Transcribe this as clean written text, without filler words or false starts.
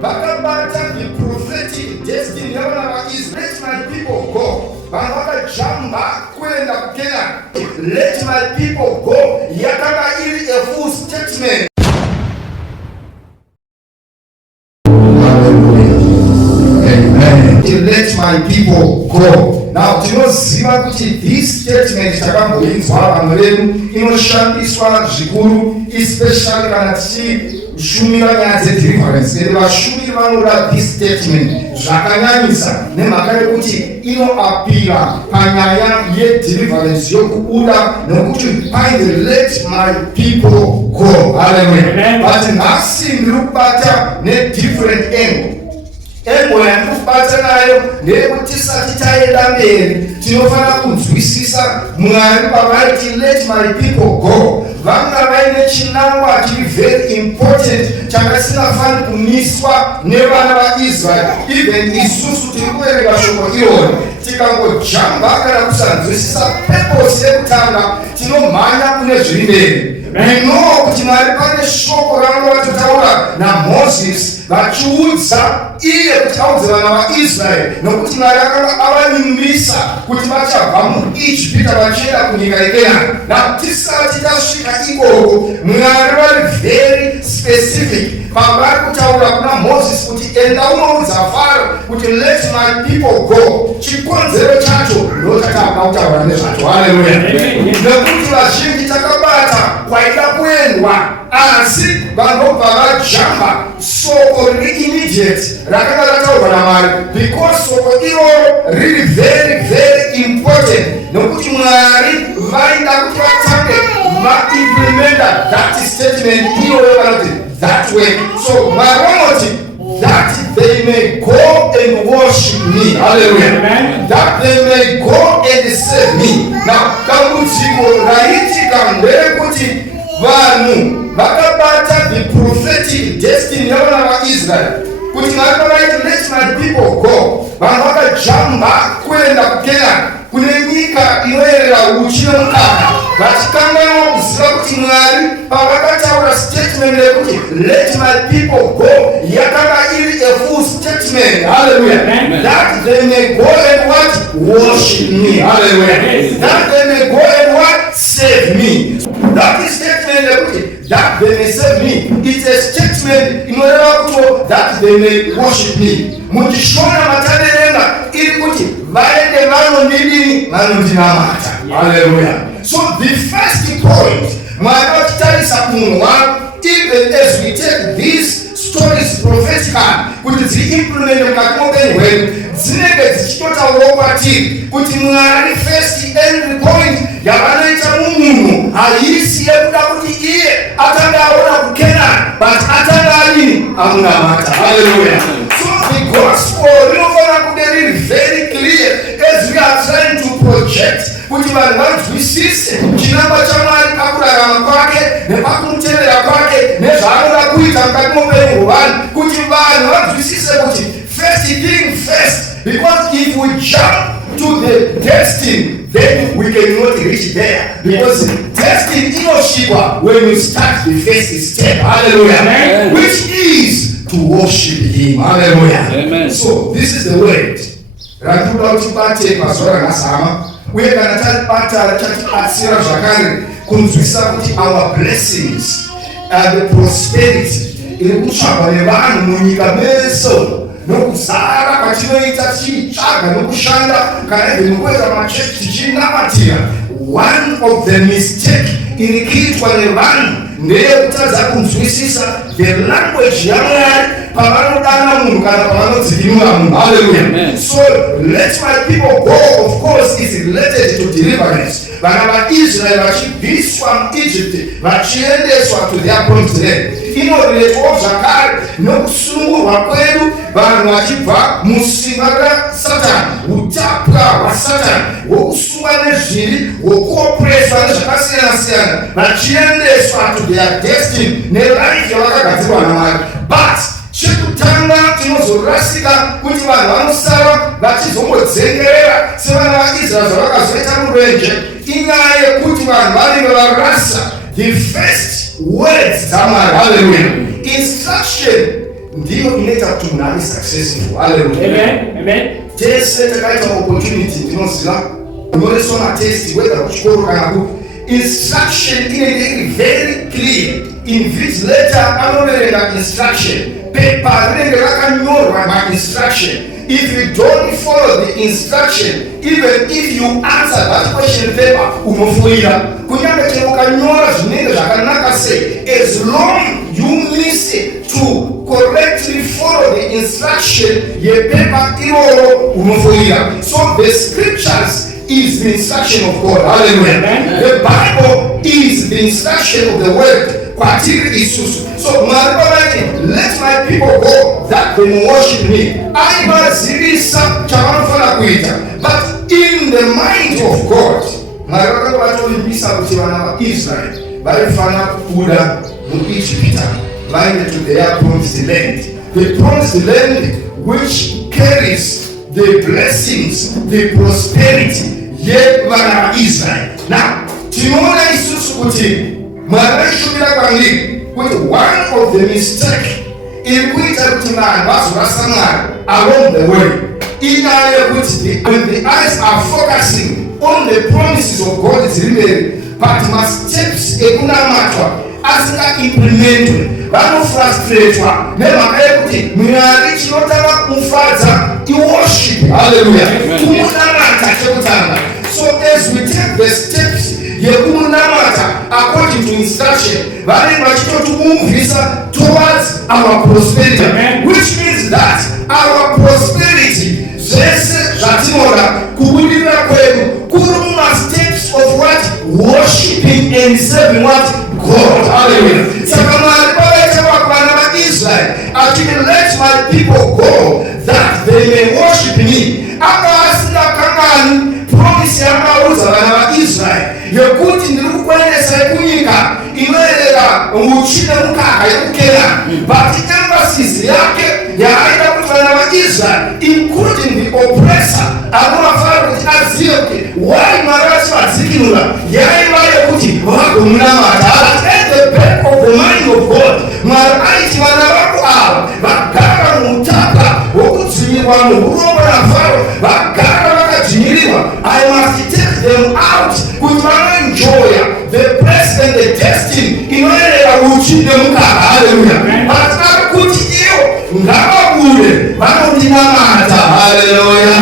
Vakabata the prophetic destiny is let my people go. Vakajamba kwenda kukena. Let my people go. Yakaba ili a full statement. Let my people go. Now, tinoziva kuti this statement takamboinzwa vanhu vedu inoshandiswa zvikuru, especially kana tichishumira nyaya dzedeliverance. Ende vashumiri vanoda this statement zvakanyanyisa nemhaka yekuti inoapira panyaya yedeliverance yokubuda nokuti paine let my people go. Hallelujah. But nhasi ndiri kubata nedifferent angle. Ego yandikubata nayo ndeyekuti tisati taenda mberi tinofanira kunzwisisa Mwari pavari let my people go. Vanga vaine chinangwa chiri very important chakasingafani kumiswa nevana vaIsraeri. Even isusu tiri kuverenga shoko iroro tikangojamba kana kusanzwisisa purpose yekutanga tinomhanya kune zviri mberi. We know kuti Mwari pane shoko raanova totaura naMoses vachiudza iye kuti audze vana vaIsraeri nokuti Mwari akanga avanimbisa kuti vachabva muIjipita vachienda kunyika yeKenani. Na tisati tasvika ikoko Mwari vari very specific pavari kutaura kuna Moses kuti enda unoudza Faro kuti let my people go. Chikonzero chacho ndotatanga kutaura nezvacho. Haleluya. Nekuti vazhinji takabata kwaida kuendwa asi vanobva vajamba soko riri immediate rakanga rataurwa naMwari, because soko iroro riri very very important nokuti Mwari vaida kuti vatange vaimplementa that statement iyoyo kana kuti that way. So Mwari vanoti that they may go and worship me. Hallelujah. Amen. That they may go and serve me. Now, dambudziko raitika nderekuti vanhu vakabata the prophetic destiny yavana vaIsraeri kuti vakavaiti let my people go. Vanhu vakajamba kuenda kuKenani kune nyika inoyerera uchi nomukaka vachikanganwa kuziva kuti Mwari pavakataura statement yekuti let my people go yakanga iri a full statement. Hallelujah. That they may go and what? Worship me. Hallelujah. That they may go and what? Save me. That is statement yekuti that they may save me. It's a statement inoyerera kuti that they may worship me. Mujishona mataderenga iri kuti vaende vanondinamata. Hallelujah. So the first point, Mwari vachitarisa kunwa, even as we take these stories prophetically, kuti dziimplemente mukati muupenyu hwedu, dzinenge dzichitotaurawo kwatiri kuti Mwari first end point yavanoita mumunhu haisi yekuda kuti iye atanga aona kuKenani, but atanga adini amunamata. Hallelujah. So the gospel rinofanira kunge riri very clear as we are trying to project kuti vanhu vanzwisise chinangwa chaMwari pakurarama kwake nepakumutevera kwake nezvaanoda kuita mukati muupenyu hwevanhu, kuti vanhu vanzwisise kuti first thing first, because if we jump to the destiny then we cannot reach there, because destiny inosvikwa when you start the first step. Hallelujah. Amen. Which is to worship him. Hallelujah. Amen. So this is the word ratinoda kuti bate pazuva ranhasama, uye kana tabata richatibatsira zvakare kunzwisisa kuti our blessings and the prosperity iri kutsvagwa nevanhu munyika meso nokuzara kwatinoita tichitsvaga nokushanda kana even kuwedza machechi tichinamatira. One of the mistake iri kuitwa nevanhu ndeyekutadza kunzwisisa the language yaMwari pavanodana munhu kana pavanodzikinura munhu. Hallelujah. So let my people go, of course, is related to deliverance. Vana vaIsraeri vachibviswa muIjipiti vachiendeswa to their promised land. Inoreletwawo zvakare nokusungurwa kwedu vanhu vachibva musimba raSatani, utapwa hwaSatani hwokusungwa nezviri, hwokuopreswa nezvakasiyana siyana, vachiendeswa to their destiny nelife yavakagadzirwa naMwari. But chekutanga tinozorasika kuti vanhu vanosara vachizombodzengerera sevana vaIsraeri zvavakazoita murenje inyaya yekuti vanhu vanenge varasa the first words dzamwari. Hallelujah. Instruction ndiyo inaita kuti munhu ave successful. Hallelujah. Amen. Amen. Tese takaita opportunity ndinoziva unoreswa matesti whether kuchikoro kana kupi. Instruction inenge very clear. In this letter anoverenga instruction. Pepa rinenge rakanyorwa ma-instruction. If you don't follow the instruction, even if you answer that question paper, unofoira. Kunyange chero ukanyora zvinenge zvakanaka sei, as long you miss it to correctly follow the instruction yepepa iroro, unofoira. So the scriptures is the instruction of God. Hallelujah. Amen. The Bible is the instruction of the word. So let my people go that they may worship me. But in the mind of God, Israel, to their promised land. The promised land which carries the blessings, the prosperity, yet vana Israel. Now, tinoona isusu kuti marashubira kwandiri kuti one of the mistake irikuita kuti vanhu vazorasa Mwari along the way inyaya kuti when the eyes are focusing on the promises of God dziri mberi but masteps ekunamatwa asingaimplementwe vanofrustratwa nemhaka yekuti Mwari chinotanga kumufadza iworship. Hallelujah. Kumunamata chekutanga. So as we take the steps yekumunamata according to instruction, vanenge vachitotumuvisa towards our prosperity. Amen. Which means that our prosperity zvese zvatinoda kubudirira kwedu kuri mumasteps of what? Worshiping and serving what? God. Hallelujah. Saka Mwari pavaita vana vaIsrael achiti let my people go that they may worship me. Akasingakangani promise yakaudza vana vaIsrael yekuti ndiri kukuendesai kunyika inoerera uchi nemukaka yekukera. But emphasis yake yaaida kuti vana vaIsrael including the oppressor anovafara kuti azive kuti why Mwari vachivadzikinura yaiva yekuti vagomunamata. At the back of the mind of God, Mwari aiti vana vako ava vagara muutaka wokudzimirwa muurombo naFaro, vagara vakadzvinyirirwa. I must take them out kuti vanoenjoya the blessing and the destiny inoerera uchi nemukaka. Hallelujah. But akuti iwo ngavabude vanondinamata. Hallelujah.